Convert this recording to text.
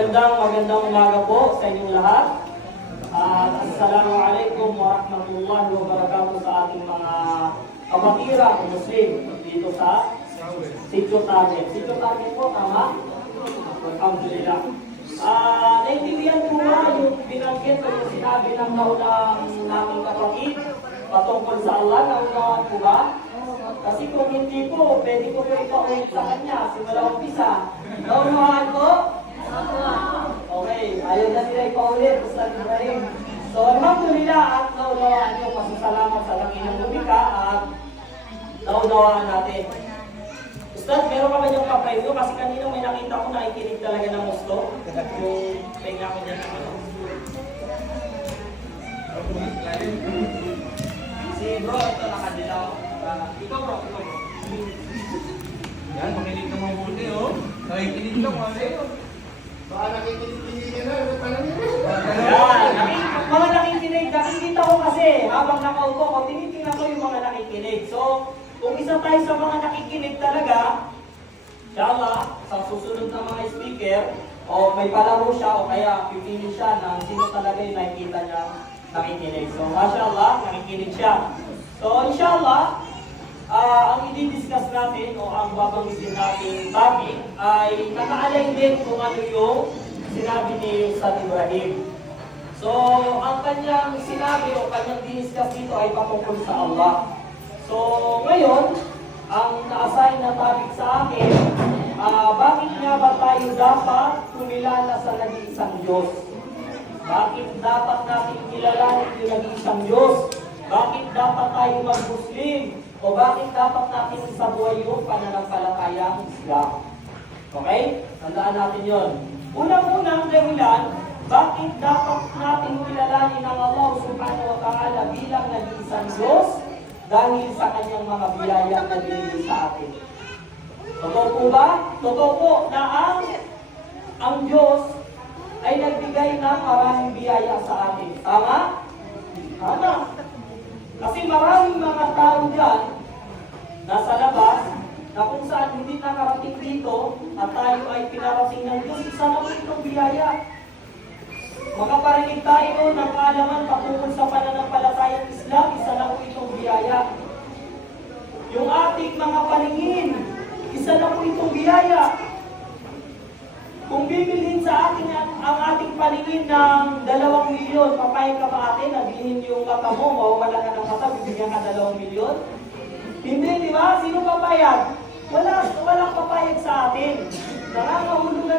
Magandang umaga po sa inyong lahat. At Assalamualaikum warahmatullahi wabarakatuh sa ating mga kapatira o Muslim dito sa Sitio Target. Sitio Target po, tama? Alhamdulillah. Naintindihan ko nga yung binanggit o yung sinabi ng naunang naming kapatid patungkol sa Allah, naunawaan ko ba? Kasi kung hindi po, pwede ko po ipauwi sa kanya, simula umpisa. Naunawaan ko? Okay, ayaw na nila ipaulit, Ustad Ibrahim. So, alhamdulillah at naunawaan nyo. Pasasalamat sa laki ng lumika at naunawaan natin. Ustad, meron ka ba yung kapay ko? Kasi kanina may nakita ko na ikinig talaga ng gusto. Yung tenga ko dyan ng ano. Si bro, ito nakadilaw. Ikaw bro. Yan, makinig na mabuti, oh. Nakikinig ka, mali, oh. Baka nakikinig ka na, parang yun. Yan, mga nakikinig. Nakikita ko kasi habang nakaupo ko, tinitingnan ko yung mga nakikinig. So, kung isa tayo sa mga nakikinig talaga, inshallah, sa susunod na mga speaker, o may palaro siya o kaya pipili siya ng sino talaga yung nakikita niya nakikinig. So, mashallah, nakikinig siya. So, inshallah, ang i-discuss natin o ang babanggitin natin topic ay nakaalign din kung ano yung sinabi ni Ustad Ibrahim. So, ang kanyang sinabi o kanyang diniscuss dito ay patungkol sa Allah. So, ngayon, ang na-assign na topic sa akin, bakit nga ba tayo dapat kumilala sa nag-iisang Diyos? Bakit dapat natin kilalanin yung nag-iisang Diyos? Bakit dapat tayo mag-Muslim? O bakit dapat natin isabuhay yung pananampalatayang Islam? Okay? Tandaan natin yon. Unang-unang dahilan, bakit dapat natin kilalanin ang Allah subhanahu wa ta'ala bilang nag-iisang Diyos dahil sa kanyang mga biyaya na binigay sa atin. Totoo po ba? Totoo po na ang Diyos ay nagbigay ng maraming biyaya sa atin. Tama? Tama. Kasi maraming mga tao dyan nasa labas na kung saan hindi nakarating dito at tayo ay pinarating ng Diyos, isa na po itong biyaya. Makaparinig tayo ng kaalaman patungkol sa pananampalatayang Islam, isa na po itong biyaya. Yung ating mga paningin, isa na po itong biyaya. Kung bibilhin sa atin ang ating paningin ng 2 milyon, papayag ka ba atin na bilhin yung mata mo, mawawala ka ng mata, bibigyan ka 2 milyon? Hindi, di ba? Sino papayag? Walang papayag sa atin. Nakakahulog na